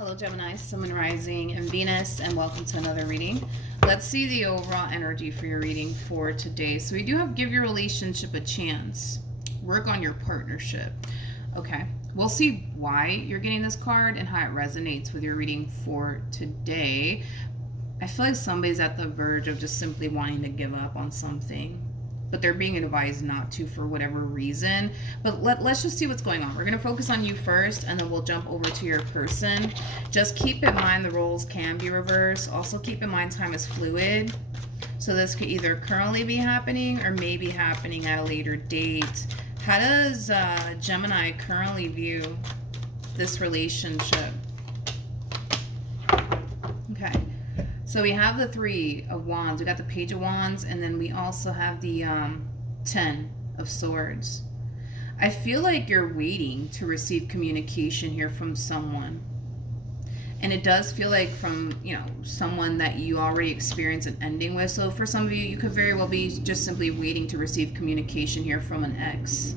Hello Gemini, Sun, Moon, Rising, and Venus, and welcome to another reading. Let's see the overall energy for your reading for today. So we do have give your relationship a chance. Work on your partnership. Okay, we'll see why you're getting this card and how it resonates with your reading for today. I feel like somebody's at the verge of just simply wanting to give up on something, but they're being advised not to for whatever reason. But let's just see what's going on. We're going to focus on you first, and then we'll jump over to your person. Just keep in mind the roles can be reversed. Also keep in mind time is fluid. So this could either currently be happening or maybe happening at a later date. How does Gemini currently view this relationship? Okay. So we have the Three of Wands, we got the Page of Wands, and then we also have the 10 of Swords. I feel like you're waiting to receive communication here from someone. And it does feel like from, someone that you already experienced an ending with. So for some of you, you could very well be just simply waiting to receive communication here from an ex.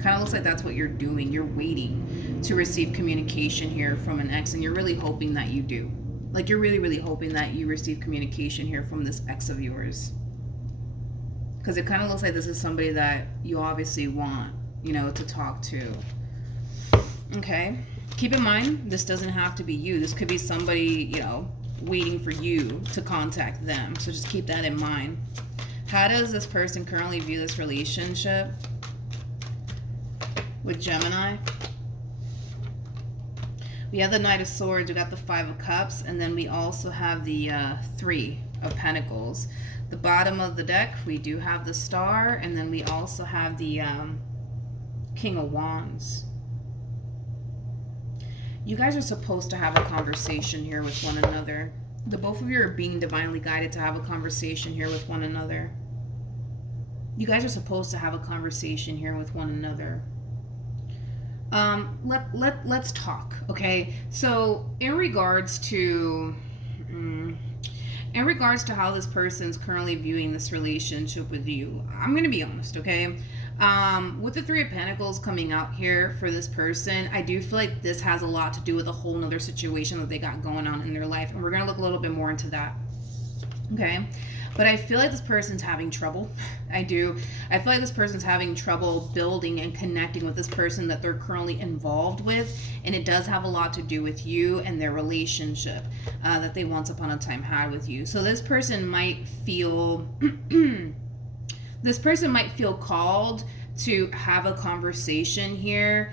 Kind of looks like that's what you're doing. You're waiting to receive communication here from an ex, and you're really hoping that you do. Like, you're really, really hoping that you receive communication here from this ex of yours. Because it kind of looks like this is somebody that you obviously want, to talk to. Okay. Keep in mind, this doesn't have to be you. This could be somebody, waiting for you to contact them. So just keep that in mind. How does this person currently view this relationship with Gemini? We have the Knight of Swords, we got the Five of Cups, and then we also have the Three of Pentacles. The bottom of the deck, we do have the Star, and then we also have the King of Wands. You guys are supposed to have a conversation here with one another. The both of you are being divinely guided to have a conversation here with one another. You guys are supposed to have a conversation here with one another. Let's talk, okay? So in regards to how this person's currently viewing this relationship with you, I'm gonna be honest, okay? With the Three of Pentacles coming out here for this person, I do feel like this has a lot to do with a whole nother situation that they got going on in their life, and we're gonna look a little bit more into that, okay? But I feel like this person's having trouble. I do. I feel like this person's having trouble building and connecting with this person that they're currently involved with. And it does have a lot to do with you and their relationship that they once upon a time had with you. So this person might feel called to have a conversation here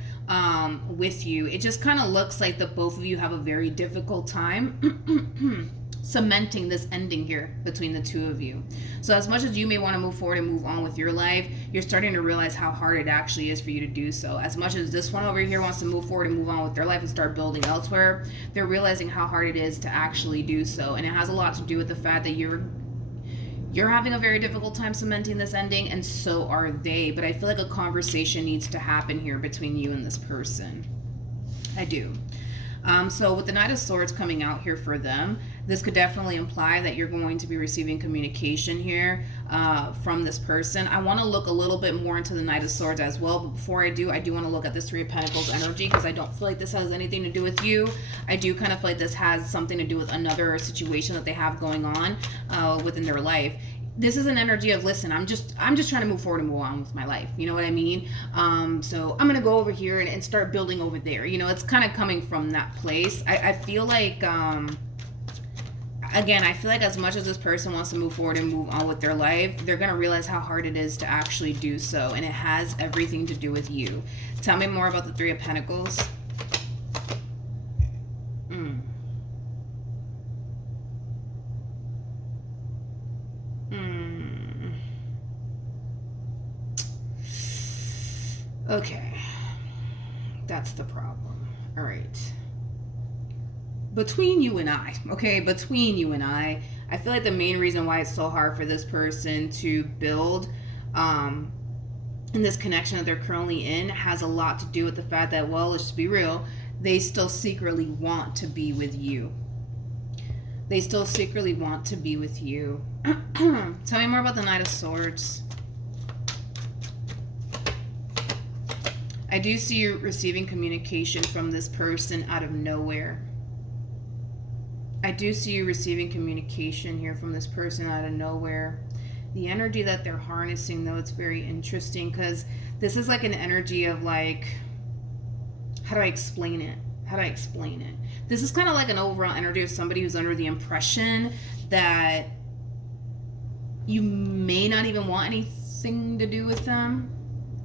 with you. It just kind of looks like the both of you have a very difficult time cementing this ending here between the two of you. So as much as you may want to move forward and move on with your life, you're starting to realize how hard it actually is for you to do so. As much as this one over here wants to move forward and move on with their life and start building elsewhere, they're realizing how hard it is to actually do so. And it has a lot to do with the fact that you're having a very difficult time cementing this ending, and so are they. But I feel like a conversation needs to happen here between you and this person. I do. So with the Knight of Swords coming out here for them, this could definitely imply that you're going to be receiving communication here from this person. I want to look a little bit more into the Knight of Swords as well, but before I do want to look at this Three of Pentacles energy, because I don't feel like this has anything to do with you. I do kind of feel like this has something to do with another situation that they have going on within their life. This is an energy of, listen, I'm just trying to move forward and move on with my life. You know what I mean? So I'm going to go over here and start building over there. It's kind of coming from that place. I feel like, again, I feel like as much as this person wants to move forward and move on with their life, they're going to realize how hard it is to actually do so. And it has everything to do with you. Tell me more about the Three of Pentacles. Okay, that's the problem. All right. Between you and I, I feel like the main reason why it's so hard for this person to build in this connection that they're currently in has a lot to do with the fact that, well, let's just be real, they still secretly want to be with you. They still secretly want to be with you. Tell me more about the Knight of Swords. I do see you receiving communication from this person out of nowhere. I do see you receiving communication here from this person out of nowhere. The energy that they're harnessing, though, it's very interesting because this is like an energy of like, how do I explain it? How do I explain it? This is kind of like an overall energy of somebody who's under the impression that you may not even want anything to do with them.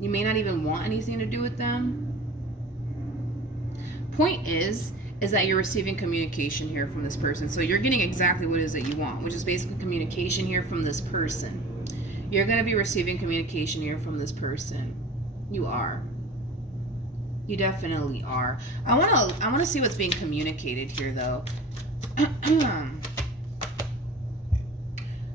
You may not even want anything to do with them. Point is that you're receiving communication here from this person. So you're getting exactly what it is that you want, which is basically communication here from this person. You're going to be receiving communication here from this person. You are. You definitely are. I want to see what's being communicated here, though.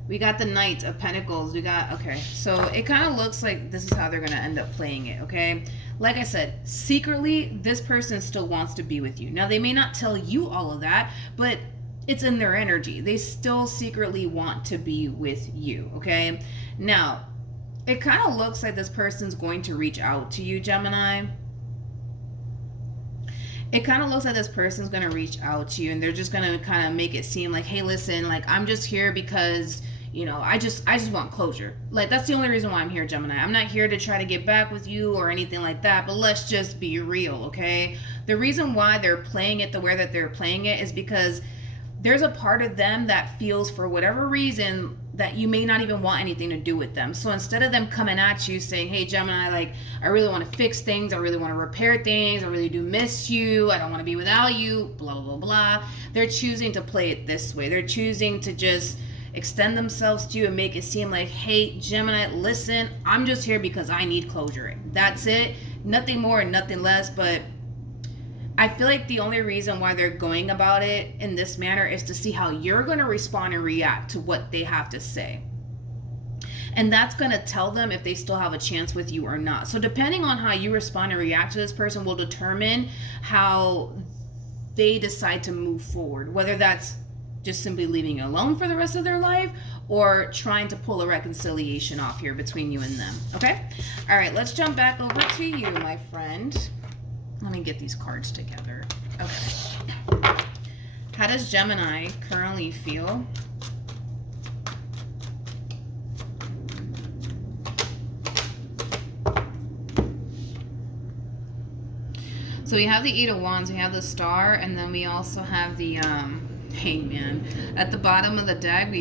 We got the Knight of Pentacles. We got, okay, so it kind of looks like this is how they're going to end up playing it, okay? Like I said, secretly, this person still wants to be with you. Now, they may not tell you all of that, but it's in their energy. They still secretly want to be with you, okay? Now, it kind of looks like this person's going to reach out to you, Gemini. It kind of looks like this person's going to reach out to you, and they're just going to kind of make it seem like, hey, listen, like, I'm just here because, you know, I just want closure. Like, that's the only reason why I'm here, Gemini. I'm not here to try to get back with you or anything like that, but let's just be real, okay? The reason why they're playing it the way that they're playing it is because there's a part of them that feels, for whatever reason, that you may not even want anything to do with them. So instead of them coming at you saying, hey, Gemini, like, I really want to fix things, I really want to repair things, I really do miss you, I don't want to be without you, blah, blah, blah, blah, they're choosing to play it this way. They're choosing to just extend themselves to you and make it seem like, hey, Gemini, listen, I'm just here because I need closure. That's it. Nothing more and nothing less. But I feel like the only reason why they're going about it in this manner is to see how you're going to respond and react to what they have to say. And that's going to tell them if they still have a chance with you or not. So depending on how you respond and react to this person will determine how they decide to move forward. Whether that's just simply leaving you alone for the rest of their life or trying to pull a reconciliation off here between you and them. Okay? All right, let's jump back over to you, my friend. Let me get these cards together. Okay. How does Gemini currently feel? So we have the Eight of Wands, we have the Star, and then we also have the Hangman. At the bottom of the deck,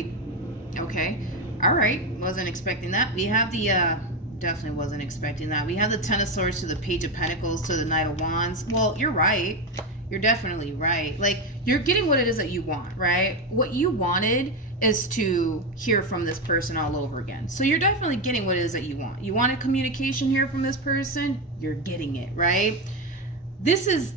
okay. All right, wasn't expecting that. We have the definitely wasn't expecting that. We have the Ten of Swords to the Page of Pentacles to the Knight of Wands. Well, you're right. You're definitely right. Like, you're getting what it is that you want, right? What you wanted is to hear from this person all over again. So you're definitely getting what it is that you want. You wanted communication here from this person. You're getting it, right? This is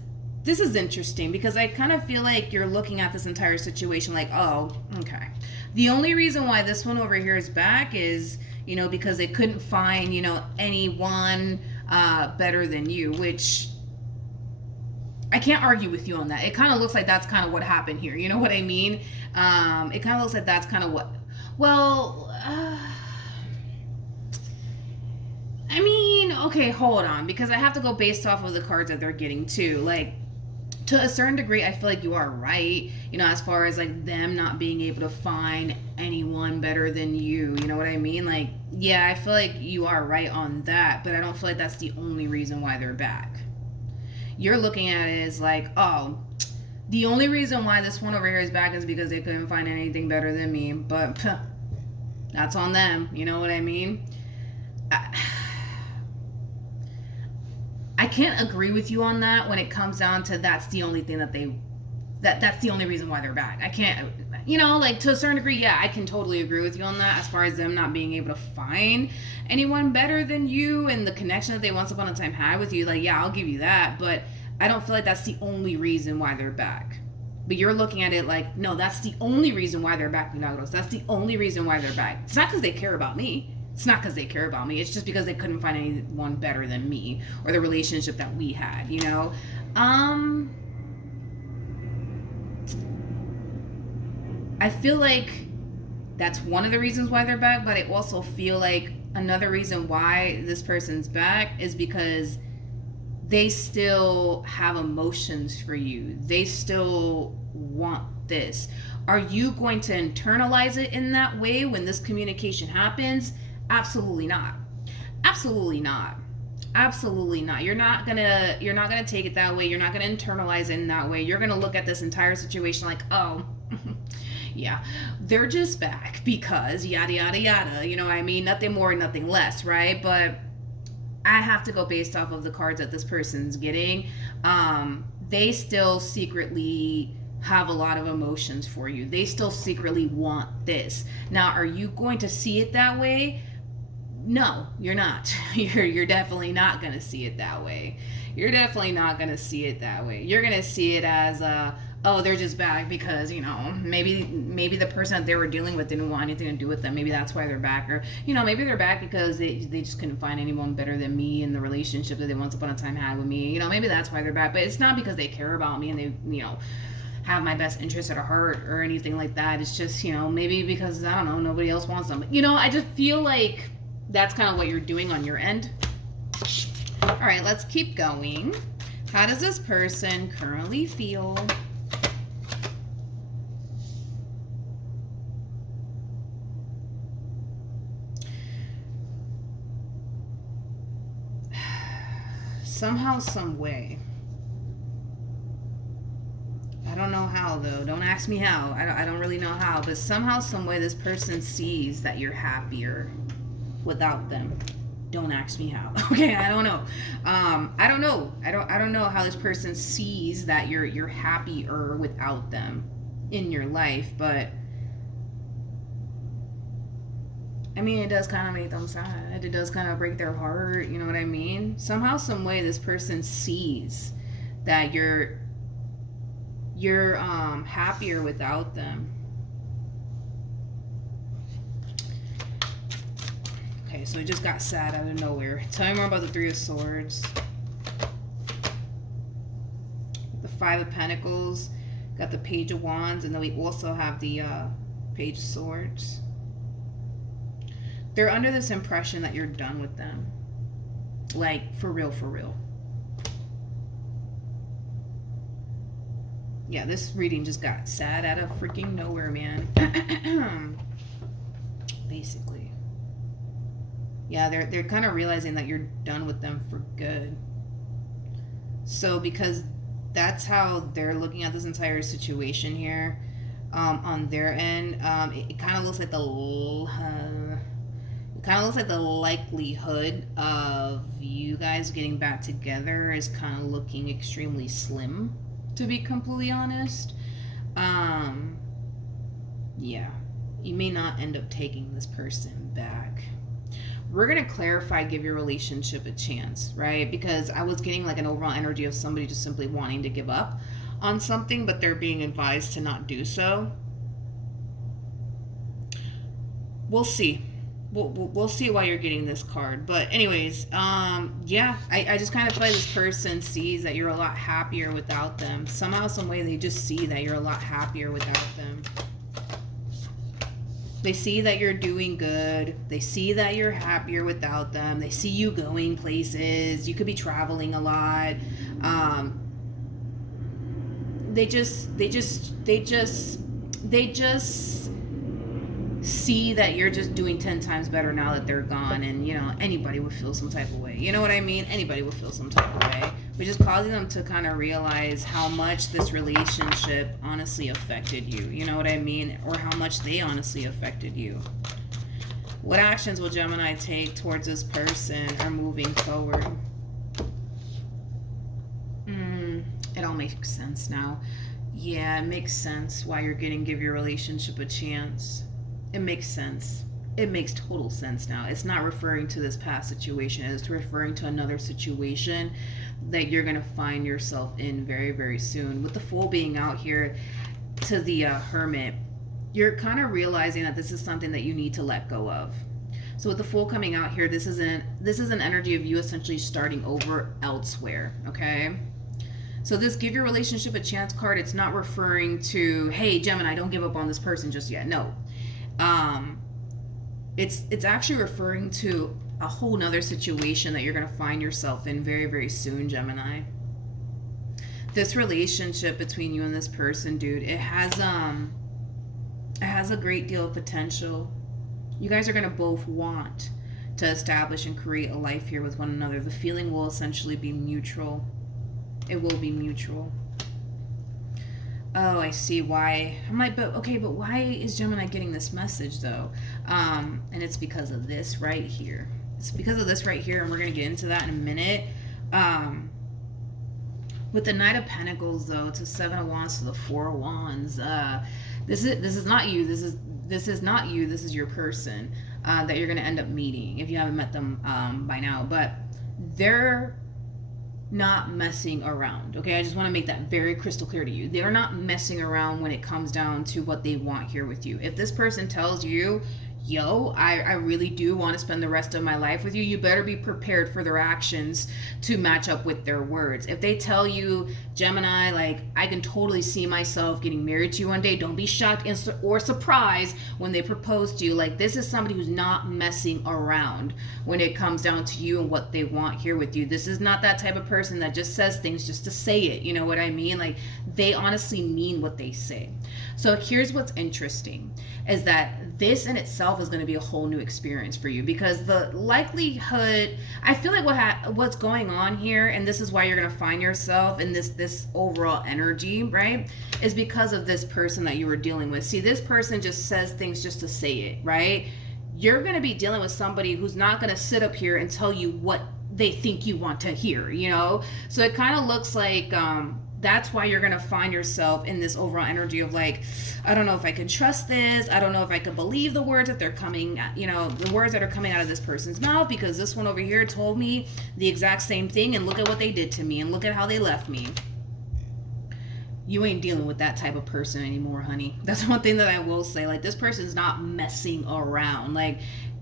interesting because I kind of feel like you're looking at this entire situation like, oh, okay. The only reason why this one over here is back is, you know, because they couldn't find, you know, anyone better than you, which I can't argue with you on that. It kind of looks like that's kind of what happened here. You know what I mean? It kind of looks like that's kind of what, well, I mean, okay, hold on, because I have to go based off of the cards that they're getting too. Like, to a certain degree, I feel like you are right, you know, as far as like them not being able to find anyone better than you know what I mean? Like, yeah, I feel like you are right on that, but I don't feel like that's the only reason why they're back. You're looking at it as like, oh, the only reason why this one over here is back is because they couldn't find anything better than me, but that's on them, you know what I mean? I can't agree with you on that when it comes down to that's the only thing that's the only reason why they're back. I can't, you know, like, to a certain degree, yeah, I can totally agree with you on that as far as them not being able to find anyone better than you and the connection that they once upon a time had with you. Like, yeah, I'll give you that, but I don't feel like that's the only reason why they're back. But you're looking at it like, no, that's the only reason why they're back, Milagros. That's the only reason why they're back. It's not because they care about me. It's not because they care about me. It's just because they couldn't find anyone better than me or the relationship that we had, you know? I feel like that's one of the reasons why they're back, but I also feel like another reason why this person's back is because they still have emotions for you. They still want this. Are you going to internalize it in that way when this communication happens? Absolutely not. Absolutely not. Absolutely not. You're not gonna take it that way. You're not gonna internalize it in that way. You're gonna look at this entire situation like, oh, yeah, they're just back because yada yada yada. You know what I mean? Nothing more, nothing less, right? But I have to go based off of the cards that this person's getting. They still secretly have a lot of emotions for you. They still secretly want this. Now, are you going to see it that way? No, you're not. You're definitely not going to see it that way. You're definitely not going to see it that way. You're going to see it as oh, they're just back because, maybe the person that they were dealing with didn't want anything to do with them. Maybe that's why they're back. Or, maybe they're back because they just couldn't find anyone better than me in the relationship that they once upon a time had with me. Maybe that's why they're back. But it's not because they care about me and they, have my best interest at heart or anything like that. It's just, maybe because, I don't know, nobody else wants them. I just feel like that's kind of what you're doing on your end. All right, let's keep going. How does this person currently feel? Somehow, some way. I don't know how, though. Don't ask me how. I don't really know how. But somehow, some way, this person sees that you're happier without them. Don't ask me how. Okay, I don't know. I don't know. I don't know how this person sees that you're happier without them in your life. But I mean, it does kind of make them sad. It does kind of break their heart. You know what I mean? Somehow, some way, this person sees that you're happier without them. Okay, so it just got sad out of nowhere. Tell me more about the Three of Swords. The Five of Pentacles. Got the Page of Wands, and then we also have the Page of Swords. They're under this impression that you're done with them. Like, for real, for real. Yeah, this reading just got sad out of freaking nowhere, man. Basically. Yeah, they're kind of realizing that you're done with them for good. So because that's how they're looking at this entire situation here, on their end, it kind of looks like the likelihood of you guys getting back together is kind of looking extremely slim, to be completely honest. Yeah, you may not end up taking this person back. We're going to clarify, give your relationship a chance, right? Because I was getting like an overall energy of somebody just simply wanting to give up on something, but they're being advised to not do so. We'll see. We'll see why you're getting this card. But anyways, yeah, I just kind of feel like this person sees that you're a lot happier without them. Somehow, some way, they just see that you're a lot happier without them. They see that you're doing good. They see that you're happier without them. They see you going places. You could be traveling a lot. They just see that you're just doing 10 times better now that they're gone, and anybody would feel some type of way. You know what I mean? Anybody would feel some type of way, which is causing them to kind of realize how much this relationship honestly affected you. You know what I mean? Or how much they honestly affected you. What actions will Gemini take towards this person or moving forward? It all makes sense now. Yeah, it makes sense why you're getting give your relationship a chance. It makes sense. It makes total sense now. It's not referring to this past situation. It's referring to another situation that you're going to find yourself in very, very soon. With the Fool being out here to the Hermit, you're kind of realizing that this is something that you need to let go of. So with the Fool coming out here, this is an energy of you essentially starting over elsewhere, okay? So this give your relationship a chance card, it's not referring to, hey, Gemini, don't give up on this person just yet. No. It's actually referring to a whole nother situation that you're going to find yourself in very, very soon, Gemini. This relationship between you and this person, dude, it has a great deal of potential. You guys are going to both want to establish and create a life here with one another. The feeling will essentially be mutual. It will be mutual. Oh, I see why. I'm like, but why is Gemini getting this message though? And it's because of this right here. It's because of this right here, and we're gonna get into that in a minute. With the Knight of Pentacles though, to 7 of Wands to the 4 of Wands. This is not you. This is not you. This is your person that you're gonna end up meeting if you haven't met them by now. But they're not messing around, okay? I just want to make that very crystal clear to you. They're not messing around when it comes down to what they want here with you. If this person tells you, yo, I really do want to spend the rest of my life with you, you better be prepared for their actions to match up with their words. If they tell you, Gemini, like, I can totally see myself getting married to you one day, don't be shocked or surprised when they propose to you. Like, this is somebody who's not messing around when it comes down to you and what they want here with you. This is not that type of person that just says things just to say it. You know what I mean? Like, they honestly mean what they say. So here's what's interesting is that this in itself is going to be a whole new experience for you, because the likelihood, I feel like what's going on here, and this is why you're going to find yourself in this overall energy, right, is because of this person that you were dealing with. See, this person just says things just to say it, right? You're going to be dealing with somebody who's not going to sit up here and tell you what they think you want to hear, you know? So it kind of looks like that's why you're going to find yourself in this overall energy of like, I don't know if I can trust this. I don't know if I can believe the words that they're coming, you know, the words that are coming out of this person's mouth, because this one over here told me the exact same thing, and look at what they did to me, and look at how they left me. You ain't dealing with that type of person anymore, honey. That's one thing that I will say. Like, this person's not messing around. Like,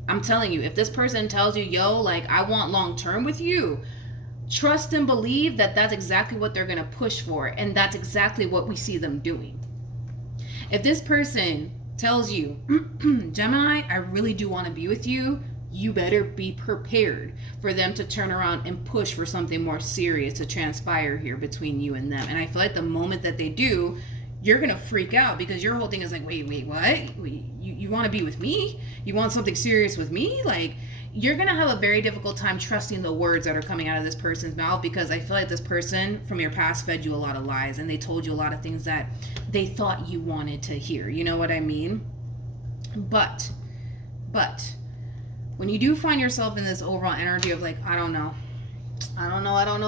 I'm telling you, if this person tells you, yo, like, I want long term with you, trust and believe that that's exactly what they're going to push for, and that's exactly what we see them doing. If this person tells you, Gemini, I really do want to be with you, you better be prepared for them to turn around and push for something more serious to transpire here between you and them. And I feel like the moment that they do, you're going to freak out, because your whole thing is like, wait, what? You want to be with me? You want something serious with me? Like, you're going to have a very difficult time trusting the words that are coming out of this person's mouth, because I feel like this person from your past fed you a lot of lies, and they told you a lot of things that they thought you wanted to hear. You know what I mean? But when you do find yourself in this overall energy of like, I don't know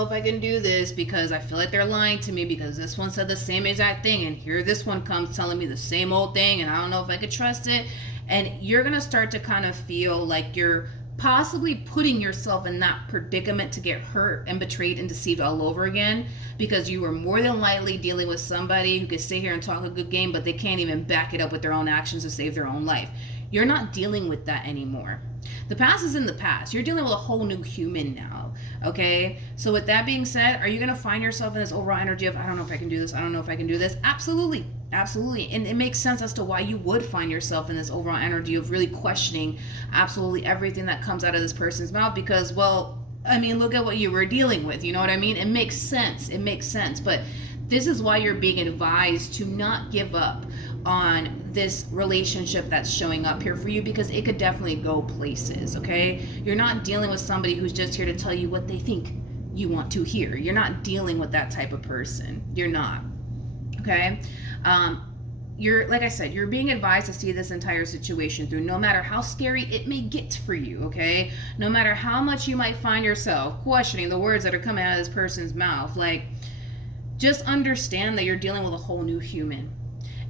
if I can do this, because I feel like they're lying to me, because this one said the same exact thing, and here this one comes telling me the same old thing, and I don't know if I could trust it. And you're going to start to kind of feel like you're possibly putting yourself in that predicament to get hurt and betrayed and deceived all over again, because you were more than likely dealing with somebody who could sit here and talk a good game, but they can't even back it up with their own actions to save their own life. You're not dealing with that anymore. The past is in the past. You're dealing with a whole new human now, okay? So with that being said, are you going to find yourself in this overall energy of, I don't know if I can do this, I don't know if I can do this? Absolutely. And it makes sense as to why you would find yourself in this overall energy of really questioning absolutely everything that comes out of this person's mouth, because, well, I mean, look at what you were dealing with, you know what I mean? It makes sense, but this is why you're being advised to not give up on this relationship that's showing up here for you, because it could definitely go places, okay? You're not dealing with somebody who's just here to tell you what they think you want to hear. You're not dealing with that type of person. You're not, okay? You're, like I said, you're being advised to see this entire situation through, no matter how scary it may get for you, okay? No matter how much you might find yourself questioning the words that are coming out of this person's mouth, like, just understand that you're dealing with a whole new human.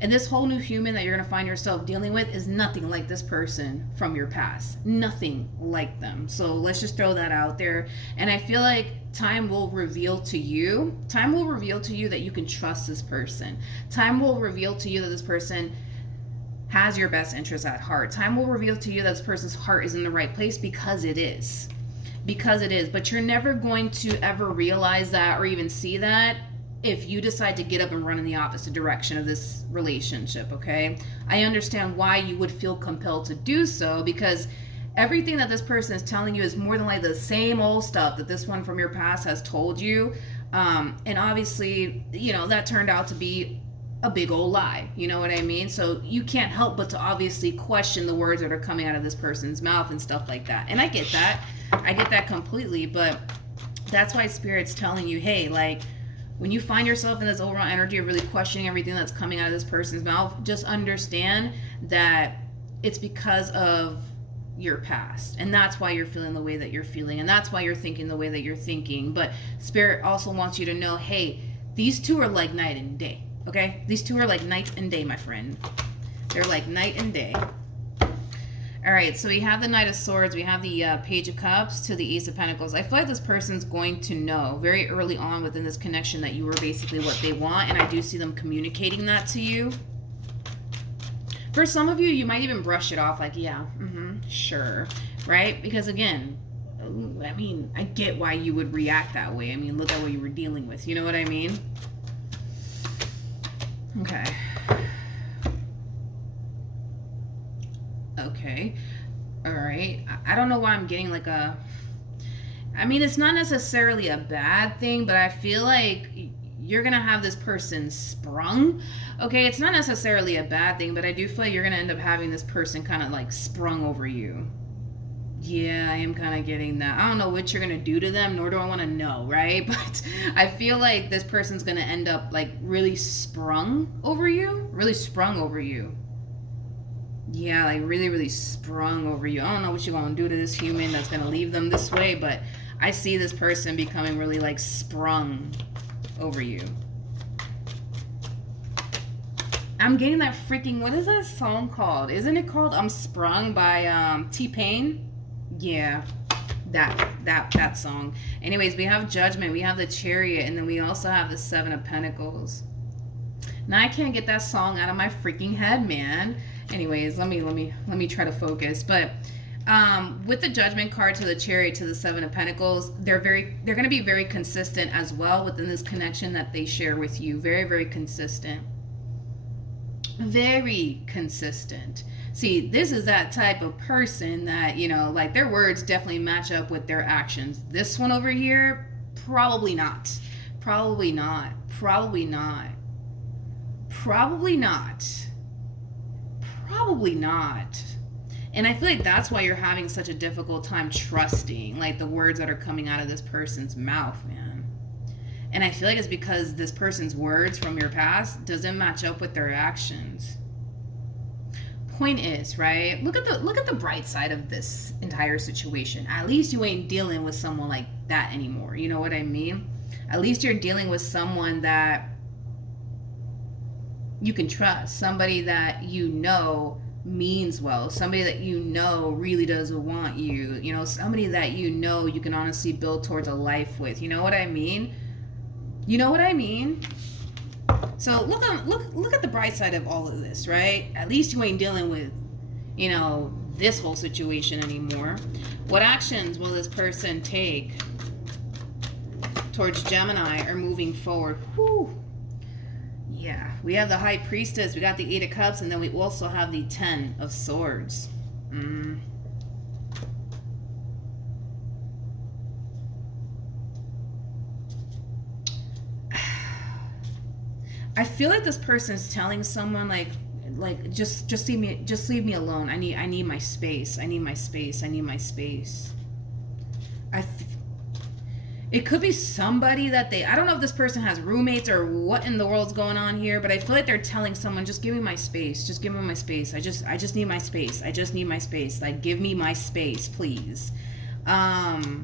And this whole new human that you're going to find yourself dealing with is nothing like this person from your past. Nothing like them. So let's just throw that out there. And I feel like time will reveal to you that you can trust this person. Time will reveal to you that this person has your best interests at heart. Time will reveal to you that this person's heart is in the right place, because it is. But you're never going to ever realize that or even see that if you decide to get up and run in the opposite direction of this relationship, okay? I understand why you would feel compelled to do so, because everything that this person is telling you is more than like the same old stuff that this one from your past has told you. And obviously, you know, that turned out to be a big old lie. You know what I mean? So you can't help but to obviously question the words that are coming out of this person's mouth and stuff like that. And I get that. I get that completely. But that's why Spirit's telling you, hey, like, when you find yourself in this overall energy of really questioning everything that's coming out of this person's mouth, just understand that it's because of your past, and that's why you're feeling the way that you're feeling, and that's why you're thinking the way that you're thinking. But Spirit also wants you to know, hey, these two are like night and day. Okay, these two are like night and day, my friend. They're like night and day. All right, so we have the Knight of Swords, we have the Page of Cups to the Ace of Pentacles. I feel like this person's going to know very early on within this connection that you were basically what they want, and I do see them communicating that to you. For some of you, you might even brush it off like, yeah, sure, right? Because again, I mean, I get why you would react that way. I mean, look at what you were dealing with. You know what I mean? Okay. Okay. All right. I don't know why I'm getting like a... I mean, it's not necessarily a bad thing, but I feel like you're going to have this person sprung. Okay, it's not necessarily a bad thing, but I do feel like you're going to end up having this person kind of like sprung over you. Yeah, I am kind of getting that. I don't know what you're going to do to them, nor do I want to know, right? But I feel like this person's going to end up like really sprung over you. Really sprung over you. Yeah, like really, really sprung over you. I don't know what you're going to do to this human that's going to leave them this way, but I see this person becoming really like sprung over you. I'm getting that freaking, what is that song called? Isn't it called I'm Sprung by T-Pain? Yeah, that song. Anyways, we have Judgment, we have the Chariot, and then we also have the Seven of Pentacles. Now I can't get that song out of my freaking head, man. Anyways, let me try to focus. But with the Judgment card to the Chariot to the Seven of Pentacles, they're going to be very consistent as well within this connection that they share with you. Very, very consistent. Very consistent. See, this is that type of person that, you know, like their words definitely match up with their actions. This one over here, probably not. Probably not. Probably not. Probably not. Probably not. And I feel like that's why you're having such a difficult time trusting like the words that are coming out of this person's mouth, man. And I feel like it's because this person's words from your past doesn't match up with their actions. Point is, right? Look at the bright side of this entire situation. At least you ain't dealing with someone like that anymore. You know what I mean? At least you're dealing with someone that you can trust, somebody that you know means well, somebody that you know really does want you, you know, somebody that you know you can honestly build towards a life with. You know what I mean? You know what I mean? So look at the bright side of all of this, right? At least you ain't dealing with, you know, this whole situation anymore. What actions will this person take towards Gemini or moving forward? Whew. Yeah, we have the High Priestess, we got the Eight of Cups, and then we also have the Ten of Swords. I feel like this person's telling someone like just leave me alone. I need my space. I need my space. I need my space. It could be somebody that I don't know if this person has roommates or what in the world's going on here, but I feel like they're telling someone, just give me my space. Just give me my space. I just need my space. I just need my space. Like, give me my space, please. I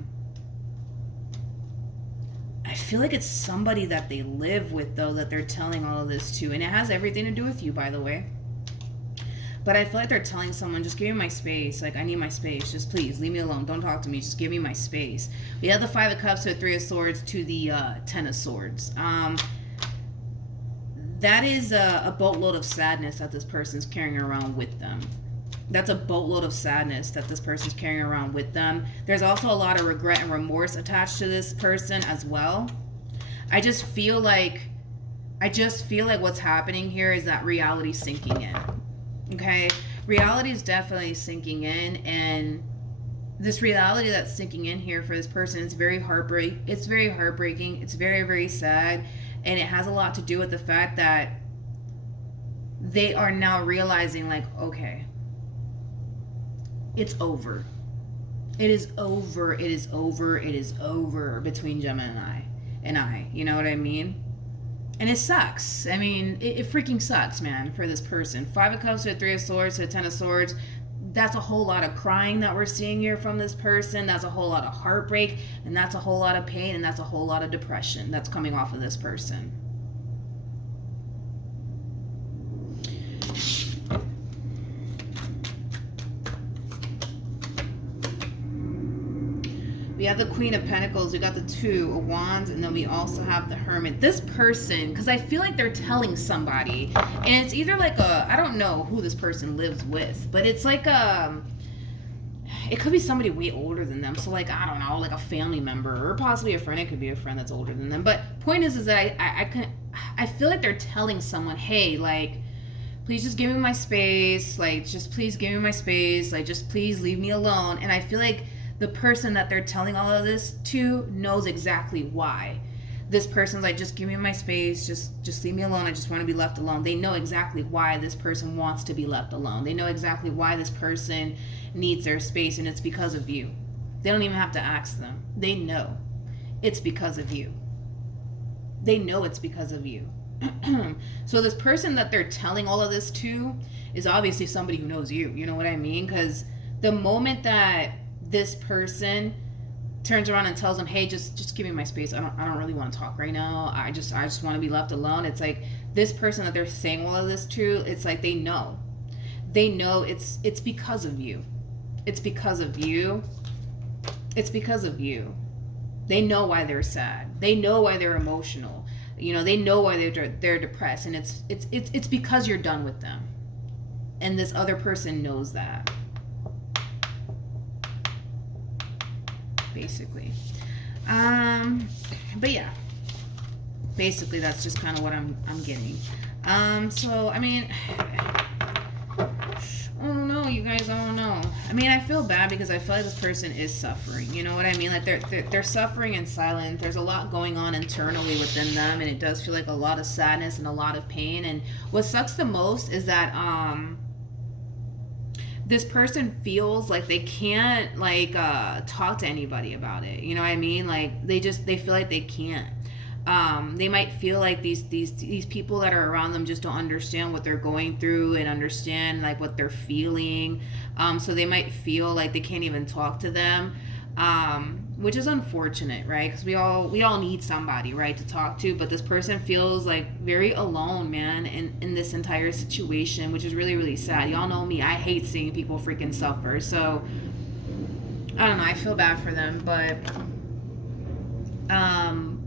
feel like it's somebody that they live with, though, that they're telling all of this to. And it has everything to do with you, by the way. But I feel like they're telling someone, just give me my space. Like, I need my space. Just please, leave me alone. Don't talk to me. Just give me my space. We have the Five of Cups to the Three of Swords to the Ten of Swords. That is a boatload of sadness that this person's carrying around with them. That's a boatload of sadness that this person's carrying around with them. There's also a lot of regret and remorse attached to this person as well. I just feel like what's happening here is that reality sinking in. Okay, reality is definitely sinking in, and this reality that's sinking in here for this person is very heartbreaking. It's very heartbreaking. It's very, very sad. And it has a lot to do with the fact that they are now realizing, like, okay, it's over. It is over. It is over. It is over between Gemini and I. You know what I mean? And it sucks. I mean, it freaking sucks, man, for this person. 5 of Cups to the 3 of Swords to the 10 of Swords. That's a whole lot of crying that we're seeing here from this person. That's a whole lot of heartbreak. And that's a whole lot of pain. And that's a whole lot of depression that's coming off of this person. We have the Queen of Pentacles, we got the 2 of Wands, and then we also have the Hermit. This person, because I feel like they're telling somebody, and it's either like I don't know who this person lives with, but it's like it could be somebody way older than them. So like, I don't know, like a family member or possibly a friend. It could be a friend that's older than them. But point is that I feel like they're telling someone, hey, like, please just give me my space. Like, just please give me my space. Like, just please leave me alone. And I feel like the person that they're telling all of this to knows exactly why. This person's like, just give me my space, just leave me alone, I just want to be left alone. They know exactly why this person wants to be left alone. They know exactly why this person needs their space, and it's because of you. They don't even have to ask them. They know it's because of you. They know it's because of you. So this person that they're telling all of this to is obviously somebody who knows you. You know what I mean? Because the moment that this person turns around and tells them, hey, just give me my space, I don't really want to talk right now, I just want to be left alone, it's like this person that they're saying all of this to, it's like they know it's because of you. It's because of you. It's because of you. They know why they're sad. They know why they're emotional. You know, they know why they're depressed, and it's because you're done with them, and this other person knows that. Basically. But yeah, basically that's just kind of what I'm getting. So I mean, I don't know, you guys, I don't know. I mean, I feel bad because I feel like this person is suffering. You know what I mean? Like they're suffering in silence. There's a lot going on internally within them, and it does feel like a lot of sadness and a lot of pain. And what sucks the most is that this person feels like they can't like talk to anybody about it. You know what I mean? Like they feel like they can't. They might feel like these people that are around them just don't understand what they're going through and understand like what they're feeling. So they might feel like they can't even talk to them, which is unfortunate, right? Because we all need somebody, right, to talk to. But this person feels like very alone, man, in this entire situation, which is really, really sad. Y'all know me. I hate seeing people freaking suffer. So I don't know. I feel bad for them, but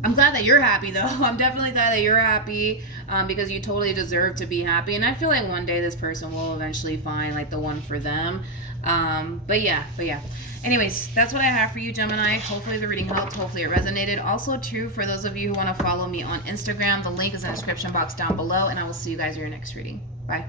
I'm glad that you're happy, though. I'm definitely glad that you're happy, because you totally deserve to be happy. And I feel like one day this person will eventually find like the one for them. But yeah. Anyways, that's what I have for you, Gemini. Hopefully the reading helped. Hopefully it resonated. Also, too, for those of you who want to follow me on Instagram, the link is in the description box down below. And I will see you guys in your next reading. Bye.